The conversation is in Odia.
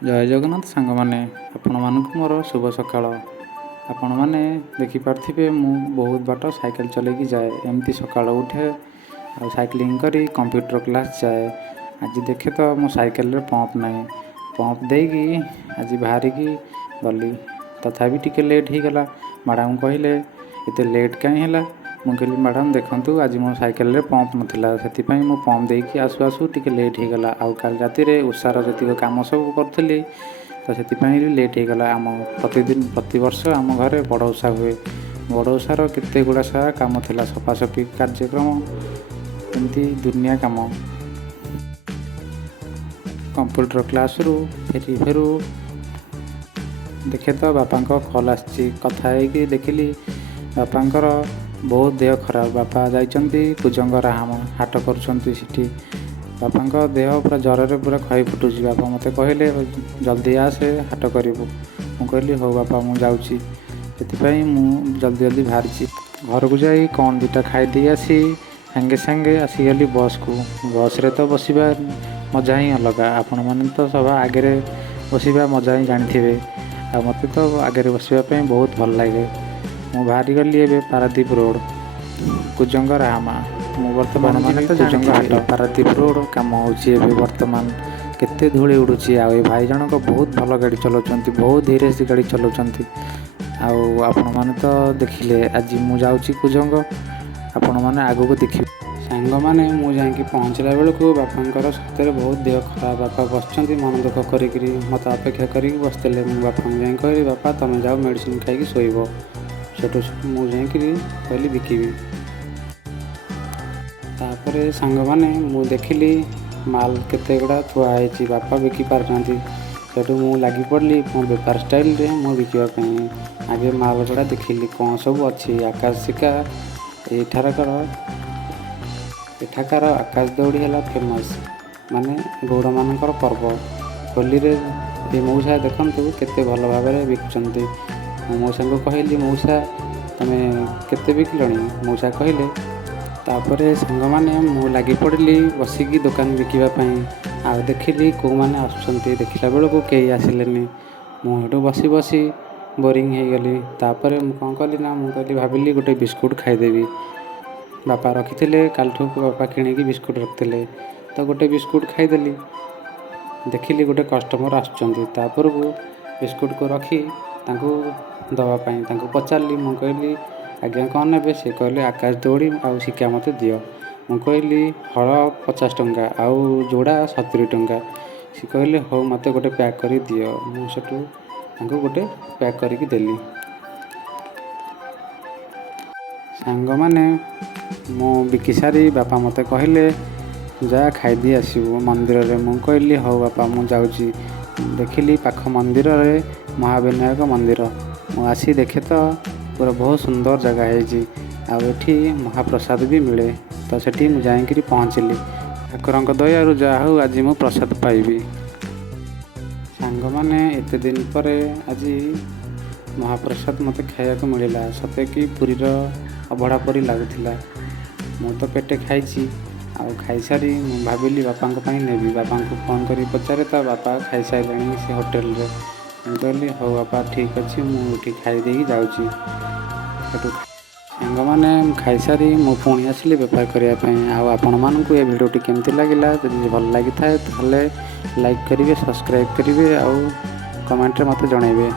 ଜୟ ଜଗନ୍ନାଥ ସାଙ୍ଗମାନେ, ଆପଣମାନଙ୍କୁ ମୋର ଶୁଭ ସକାଳ। ଆପଣମାନେ ଦେଖିପାରୁଥିବେ ମୁଁ ବହୁତ ବାଟ ସାଇକେଲ ଚଲେଇକି ଯାଏ। ଏମିତି ସକାଳୁ ଉଠେ ଆଉ ସାଇକ୍ଲିଂ କରି କମ୍ପ୍ୟୁଟର କ୍ଲାସ୍ ଯାଏ। ଆଜି ଦେଖେ ତ ମୋ ସାଇକେଲରେ ପମ୍ପ ନାହିଁ। ପମ୍ପ ଦେଇକି ଆଜି ବାହାରିକି ଗଲି। ତଥାପି ଟିକେ ଲେଟ୍ ହେଇଗଲା। ମ୍ୟାଡ଼ାମ୍ କହିଲେ ଏତେ ଲେଟ୍ କାହିଁ ହେଲା? ମୁଁ କହିଲି ମ୍ୟାଡ଼ାମ୍ ଦେଖନ୍ତୁ ଆଜି ମୋ ସାଇକେଲରେ ପମ୍ପ ନଥିଲା, ସେଥିପାଇଁ ମୁଁ ପମ୍ପ ଦେଇକି ଆସୁ ଆସୁ ଟିକେ ଲେଟ୍ ହେଇଗଲା। ଆଉ କାଲି ରାତିରେ ଉଷାର ଯେତିକ କାମ ସବୁ କରୁଥିଲି ତ ସେଥିପାଇଁ ବି ଲେଟ୍ ହେଇଗଲା। ପ୍ରତିବର୍ଷ ଆମ ଘରେ ବଡ଼ ଓଷା ହୁଏ। ବଡ଼ ଓଷାର କେତେ ଗୁଡ଼ା ସାରା କାମ ଥିଲା, ସଫାସଫି କାର୍ଯ୍ୟକ୍ରମ, ଏମିତି ଦୁନିଆ କାମ। କମ୍ପ୍ୟୁଟର କ୍ଲାସ୍ରୁ ଫେରୁ ଦେଖେ ତ ବାପାଙ୍କ କଲ୍ ଆସିଛି। କଥା ହେଇକି ଦେଖିଲି ବାପାଙ୍କର ବହୁତ ଦେହ ଖରାପ। ବାପା ଯାଇଛନ୍ତି କୁଜଙ୍ଗ ରାହାମ, ହାଟ କରୁଛନ୍ତି ସେଠି। ବାପାଙ୍କ ଦେହ ପୁରା ଜ୍ୱରରେ ପୁରା ଖଇ ଫୁଟୁଛି। ବାପା ମୋତେ କହିଲେ ଜଲ୍ଦି ଆସେ ହାଟ କରିବୁ। ମୁଁ କହିଲି ହଉ ବାପା ମୁଁ ଯାଉଛି। ସେଥିପାଇଁ ମୁଁ ଜଲ୍ଦି ବାହାରିଛି। ଘରକୁ ଯାଇ କ'ଣ ଦୁଇଟା ଖାଇଦେଇ ଆସି ସାଙ୍ଗେ ସାଙ୍ଗେ ଆସିଗଲି ବସ୍କୁ। ବସ୍ରେ ତ ବସିବା ମଜା ହିଁ ଅଲଗା। ଆପଣମାନେ ତ ସବା ଆଗରେ ବସିବା ମଜା ହିଁ ଜାଣିଥିବେ। ଆଉ ମୋତେ ତ ଆଗରେ ବସିବା ପାଇଁ ବହୁତ ଭଲ ଲାଗେ। ମୁଁ ବାହାରିଗଲି ଏବେ ପାରାଦ୍ୱୀପ ରୋଡ଼, କୁଜଙ୍ଗ ରାହାମା। ମୁଁ ବର୍ତ୍ତମାନ ଯିବି କୁଜଙ୍ଗ ହାଟ। ପାରାଦ୍ୱୀପ ରୋଡ଼ କାମ ହେଉଛି ଏବେ ବର୍ତ୍ତମାନ। କେତେ ଧୂଳି ଉଡ଼ୁଛି। ଆଉ ଏ ଭାଇ ଜଣକ ବହୁତ ଭଲ ଗାଡ଼ି ଚଲାଉଛନ୍ତି, ବହୁତ ଧୀରେ ସେ ଗାଡ଼ି ଚଲାଉଛନ୍ତି। ଆଉ ଆପଣମାନେ ତ ଦେଖିଲେ ଆଜି ମୁଁ ଯାଉଛି କୁଜଙ୍ଗ, ଆପଣମାନେ ଆଗକୁ ଦେଖିବେ। ସାଙ୍ଗମାନେ ମୁଁ ଯାଇକି ପହଞ୍ଚିଲା ବେଳକୁ ବାପାଙ୍କର ସତରେ ବହୁତ ଦେହ ଖରାପ। ବାପା ବସିଛନ୍ତି ମନ ଦୁଃଖ କରିକିରି, ମୋତେ ଅପେକ୍ଷା କରିକି ବସିଥିଲେ। ମୁଁ ବାପାଙ୍କୁ ଯାଇ କହିଲି ବାପା ତୁମେ ଯାଅ ମେଡ଼ିସିନ ଖାଇକି ଶୋଇବ। ସେଠୁ ମୁଁ ଯାଇକିରି କହିଲି ବିକିବି। ତାପରେ ସାଙ୍ଗମାନେ ମୁଁ ଦେଖିଲି ମାଲ କେତେ ଗୁଡ଼ା ଥୁଆ ହେଇଛି, ବାପା ବିକି ପାରୁନାହାନ୍ତି। ସେଠୁ ମୁଁ ଲାଗି ପଡ଼ିଲି ମୋ ବେପାର ଷ୍ଟାଇଲରେ ମୁଁ ବିକିବା ପାଇଁ। ଆଗେ ମାଲ ଗୁଡ଼ା ଦେଖିଲି କ'ଣ ସବୁ ଅଛି। ଆକାଶିକା ଏଠାକାର ଆକାଶ ଦଉଡ଼ି ହେଲା ଫେମସ୍, ମାନେ ଗୌଡ଼ମାନଙ୍କର ପର୍ବ। ହୋଲିରେ ଏ ମଉସା ଦେଖନ୍ତୁ କେତେ ଭଲ ଭାବରେ ବିକୁଛନ୍ତି। ମୁଁ ମଉସାଙ୍କୁ କହିଲି ମଉସା ତୁମେ କେତେ ବିକିଲଣି? ମଉସା କହିଲେ। ତାପରେ ସାଙ୍ଗମାନେ ମୁଁ ଲାଗି ପଡ଼ିଲି ବସିକି ଦୋକାନ ବିକିବା ପାଇଁ। ଆଉ ଦେଖିଲି କେଉଁମାନେ ଆସୁଛନ୍ତି। ଦେଖିଲା ବେଳକୁ କେହି ଆସିଲେନି। ମୁଁ ସେଠୁ ବସି ବୋରିଂ ହେଇଗଲି। ତାପରେ ମୁଁ କ'ଣ କଲି ନା ଭାବିଲି ଗୋଟେ ବିସ୍କୁଟ୍ ଖାଇଦେବି। ବାପା ରଖିଥିଲେ, କାଲିଠୁ ବାପା କିଣିକି ବିସ୍କୁଟ୍ ରଖିଥିଲେ, ତ ଗୋଟେ ବିସ୍କୁଟ୍ ଖାଇଦେଲି। ଦେଖିଲି ଗୋଟେ କଷ୍ଟମର ଆସୁଛନ୍ତି। ତାପରକୁ ବିସ୍କୁଟ୍କୁ ରଖି ତାଙ୍କୁ ଦେବା ପାଇଁ ତାଙ୍କୁ ପଚାରିଲି। ମୁଁ କହିଲି ଆଜ୍ଞା କ'ଣ ନେବେ? ସେ କହିଲେ ଆକାଶ ଦଉଡ଼ି ଆଉ ଶିକା ମୋତେ ଦିଅ। ମୁଁ କହିଲି ହଳ 50 ଟଙ୍କା ଆଉ ଯୋଡ଼ା 70 ଟଙ୍କା। ସେ କହିଲେ ହଉ ମୋତେ ଗୋଟେ ପ୍ୟାକ୍ କରିକି ଦିଅ। ମୁଁ ସେଠୁ ତାଙ୍କୁ ଗୋଟେ ପ୍ୟାକ୍ କରିକି ଦେଲି। ସାଙ୍ଗମାନେ ମୁଁ ବିକି ସାରି ବାପା ମୋତେ କହିଲେ ଯା ଖାଇଦେଇ ଆସିବୁ ମନ୍ଦିରରେ। ମୁଁ କହିଲି ହଉ ବାପା ମୁଁ ଯାଉଛି। ଦେଖିଲି ପାଖ ମନ୍ଦିରରେ ମହାବିନାୟକ ମନ୍ଦିର। ମୁଁ ଆସି ଦେଖେ ତ ପୁରା ବହୁତ ସୁନ୍ଦର ଜାଗା ହେଇଛି। ଆଉ ଏଠି ମହାପ୍ରସାଦ ବି ମିଳେ। ତ ସେଠି ମୁଁ ଯାଇକିରି ପହଞ୍ଚିଲି। ଠାକୁରଙ୍କ ଦୟାରୁ ଯାହା ହଉ ଆଜି ମୁଁ ପ୍ରସାଦ ପାଇବି। ସାଙ୍ଗମାନେ ଏତେ ଦିନ ପରେ ଆଜି ମହାପ୍ରସାଦ ମୋତେ ଖାଇବାକୁ ମିଳିଲା। ସତେ କି ପୁରୀର ଅବଢ଼ା ପରି ଲାଗୁଥିଲା। ମୁଁ ତ ପେଟେ ଖାଇଛି। ଆଉ ଖାଇସାରି ମୁଁ ଭାବିଲି ବାପାଙ୍କ ପାଇଁ ନେବି। ବାପାଙ୍କୁ ଫୋନ୍ କରି ପଚାରେ ତ ବାପା ଖାଇସାରିଲେଣି ସେ ହୋଟେଲରେ। ମୁଁ କହିଲି ହଉ ବାପା ଠିକ୍ ଅଛି, ମୁଁ ଏଠି ଖାଇଦେଇକି ଯାଉଛି। ସେଠୁ ସାଙ୍ଗମାନେ ଖାଇସାରି ମୁଁ ପୁଣି ଆସିଲି ବେପାର କରିବା ପାଇଁ। ଆଉ ଆପଣମାନଙ୍କୁ ଏ ଭିଡ଼ିଓଟି କେମିତି ଲାଗିଲା? ଯଦି ଭଲ ଲାଗିଥାଏ ତାହେଲେ ଲାଇକ୍ କରିବେ, ସବସ୍କ୍ରାଇବ୍ କରିବେ ଆଉ କମେଣ୍ଟରେ ମୋତେ ଜଣାଇବେ।